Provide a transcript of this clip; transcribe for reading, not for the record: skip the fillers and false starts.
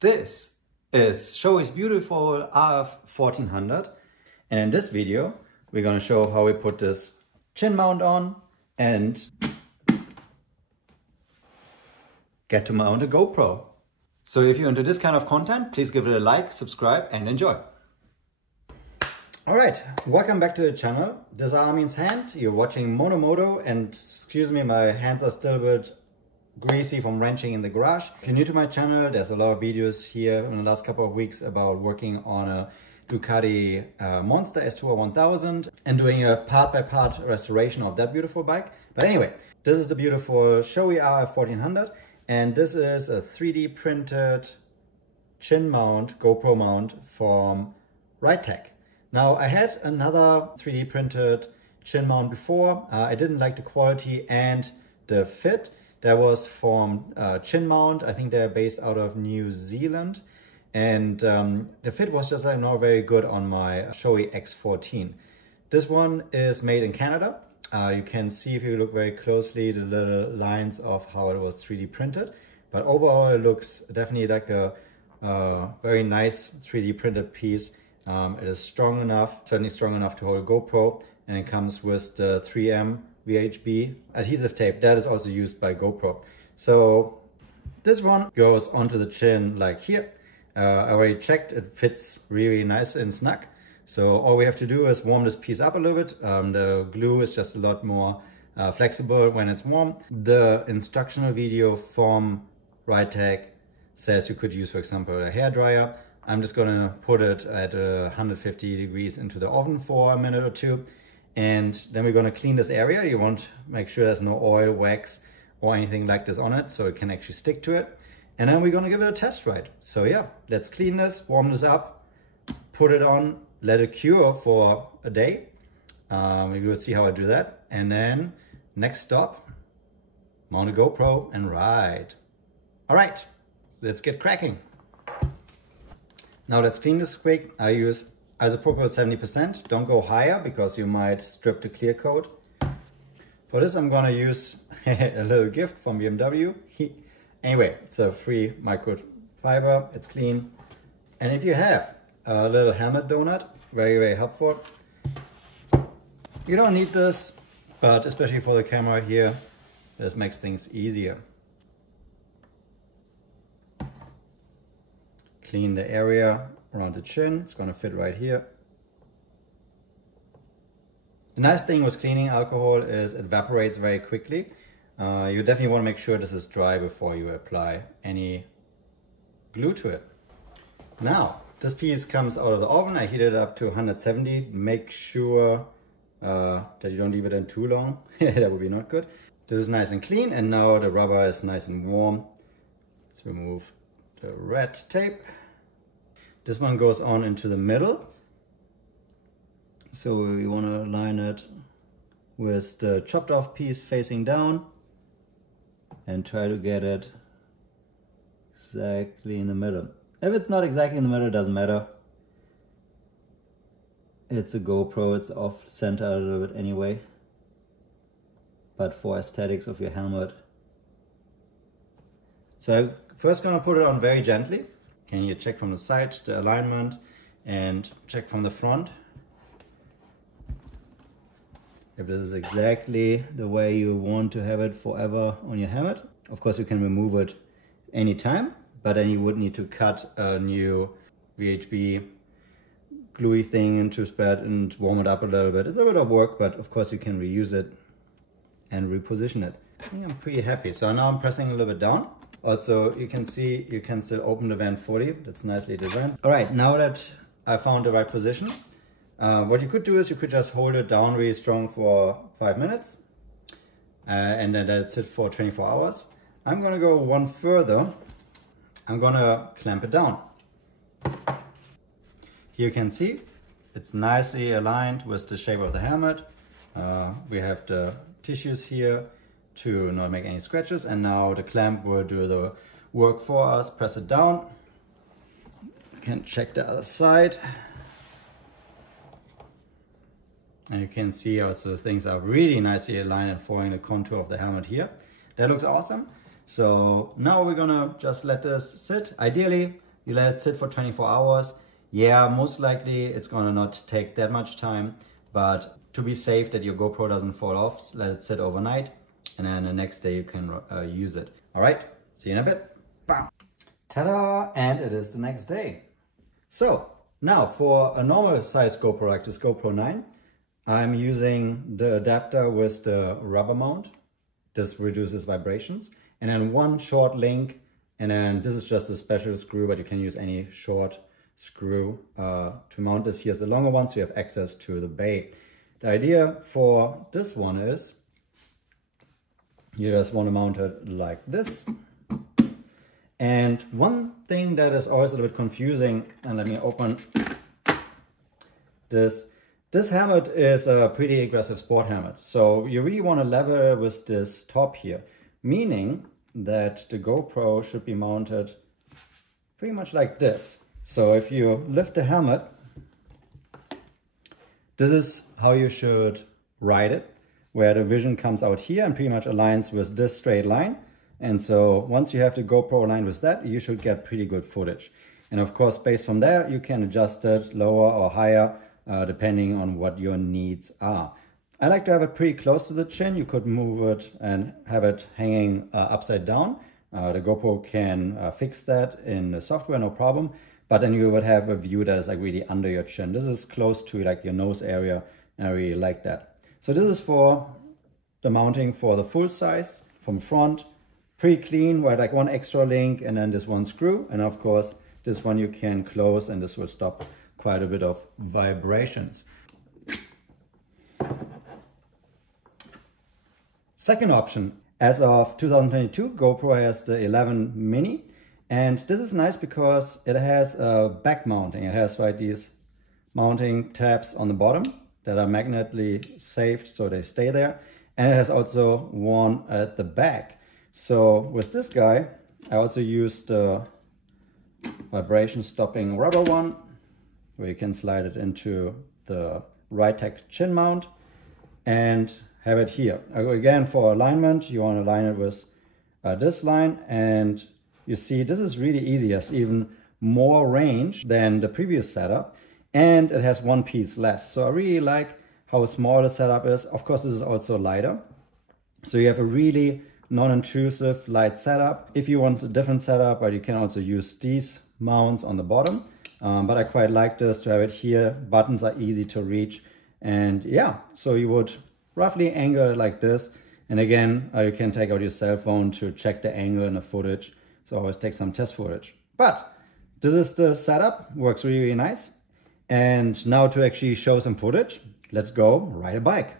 This is Shoei's beautiful RF 1400, and in this video we're going to show how we put this chin mount on and get to mount a GoPro. So if you're into this kind of content, please give it a like, subscribe and enjoy. Alright, welcome back to the channel. This is Armin's hand. You're watching Moto, and excuse me, my hands are still a bit greasy from wrenching in the garage. If you're new to my channel, there's a lot of videos here in the last couple of weeks about working on a Ducati Monster S2R 1000 and doing a part-by-part restoration of that beautiful bike. But anyway, this is the beautiful Shoei RF 1400, and this is a 3D printed chin mount, GoPro mount from RideTech. Now, I had another 3D printed chin mount before. I didn't like the quality and the fit. That was from Chinmount. I think they're based out of New Zealand. And the fit was just not very good on my Shoei X14. This one is made in Canada. You can see, if you look very closely, the little lines of how it was 3D printed. But overall, it looks definitely like a very nice 3D printed piece. It is strong enough, certainly strong enough to hold a GoPro, and it comes with the 3M VHB adhesive tape that is also used by GoPro. So this one goes onto the chin like here. I already checked, it fits really nice and snug. So all we have to do is warm this piece up a little bit. The glue is just a lot more flexible when it's warm. The instructional video from RideTech says you could use, for example, a hairdryer. I'm just gonna put it at 150 degrees into the oven for a minute or two. And then we're gonna clean this area. You want to make sure there's no oil, wax, or anything like this on it, so it can actually stick to it. And then we're gonna give it a test ride. So yeah, let's clean this, warm this up, put it on, let it cure for a day. We will see how I do that. And then next stop, mount a GoPro and ride. All right, let's get cracking. Now let's clean this quick. I use isopropyl 70%. Don't go higher because you might strip the clear coat. For this I'm gonna use a little gift from BMW. Anyway, it's a free microfiber, it's clean. And if you have a little helmet donut, very, very helpful. You don't need this, but especially for the camera here, this makes things easier. Clean the area around the chin. It's gonna fit right here. The nice thing with cleaning alcohol is it evaporates very quickly. You definitely want to make sure this is dry before you apply any glue to it. Now, this piece comes out of the oven. I heated it up to 170. Make sure that you don't leave it in too long. That would be not good. This is nice and clean, and now the rubber is nice and warm. Let's remove the red tape. This one goes on into the middle. So we want to align it with the chopped off piece facing down and try to get it exactly in the middle. If it's not exactly in the middle, it doesn't matter. It's a GoPro, it's off center a little bit anyway. But for aesthetics of your helmet. So I'm first gonna put it on very gently. Can you check from the side the alignment and check from the front if this is exactly the way you want to have it forever on your helmet. Of course you can remove it anytime, but then you would need to cut a new VHB gluey thing into bed and warm it up a little bit. It's a bit of work, but of course you can reuse it and reposition it. I think I'm pretty happy. So now I'm pressing a little bit down. Also, you can see you can still open the vent fully. That's nicely designed. All right, now that I found the right position, what you could do is you could just hold it down really strong for 5 minutes and then let it sit for 24 hours. I'm gonna go one further. I'm gonna clamp it down. Here you can see it's nicely aligned with the shape of the helmet. We have the tissues here to not make any scratches, and now the clamp will do the work for us. Press it down. You can check the other side. And you can see also things are really nicely aligned and following the contour of the helmet here. That looks awesome. So now we're gonna just let this sit. Ideally, You let it sit for 24 hours. Yeah, most likely it's gonna not take that much time, but to be safe that your GoPro doesn't fall off, let it sit overnight, and then the next day you can use it. All right, see you in a bit. Bam. Ta-da! And it is the next day. So now for a normal size GoPro like this GoPro 9, I'm using the adapter with the rubber mount. This reduces vibrations. And then one short link, and then this is just a special screw, but you can use any short screw to mount this. Here's the longer one, so you have access to the bay. The idea for this one is you just want to mount it like this. And one thing that is always a little bit confusing, and let me open this. This helmet is a pretty aggressive sport helmet. So you really want to level with this top here, meaning that the GoPro should be mounted pretty much like this. So if you lift the helmet, this is how you should ride it, where the vision comes out here and pretty much aligns with this straight line. And so once you have the GoPro aligned with that, you should get pretty good footage. And of course, based from there, you can adjust it lower or higher, depending on what your needs are. I like to have it pretty close to the chin. You could move it and have it hanging upside down. The GoPro can fix that in the software, no problem. But then you would have a view that is like really under your chin. This is close to like your nose area, and I really like that. So this is for the mounting for the full size from front. Pretty clean, with like one extra link and then this one screw. And of course, this one you can close, and this will stop quite a bit of vibrations. Second option, as of 2022, GoPro has the 11 mini. And this is nice because it has a back mounting. It has like these mounting tabs on the bottom that are magnetically saved, so they stay there. And it has also one at the back. So with this guy, I also used the vibration stopping rubber one, where you can slide it into the RideTech chin mount and have it here. Again, for alignment, you want to align it with this line, and you see this is really easy. It has even more range than the previous setup, and it has one piece less. So I really like how small the setup is. Of course, this is also lighter. So you have a really non-intrusive light setup. If you want a different setup, but you can also use these mounts on the bottom. But I quite like this to have it here. Buttons are easy to reach. And yeah, so you would roughly angle it like this. And again, you can take out your cell phone to check the angle in the footage. So always take some test footage. But this is the setup, works really, really nice. And now to actually show some footage, let's go ride a bike.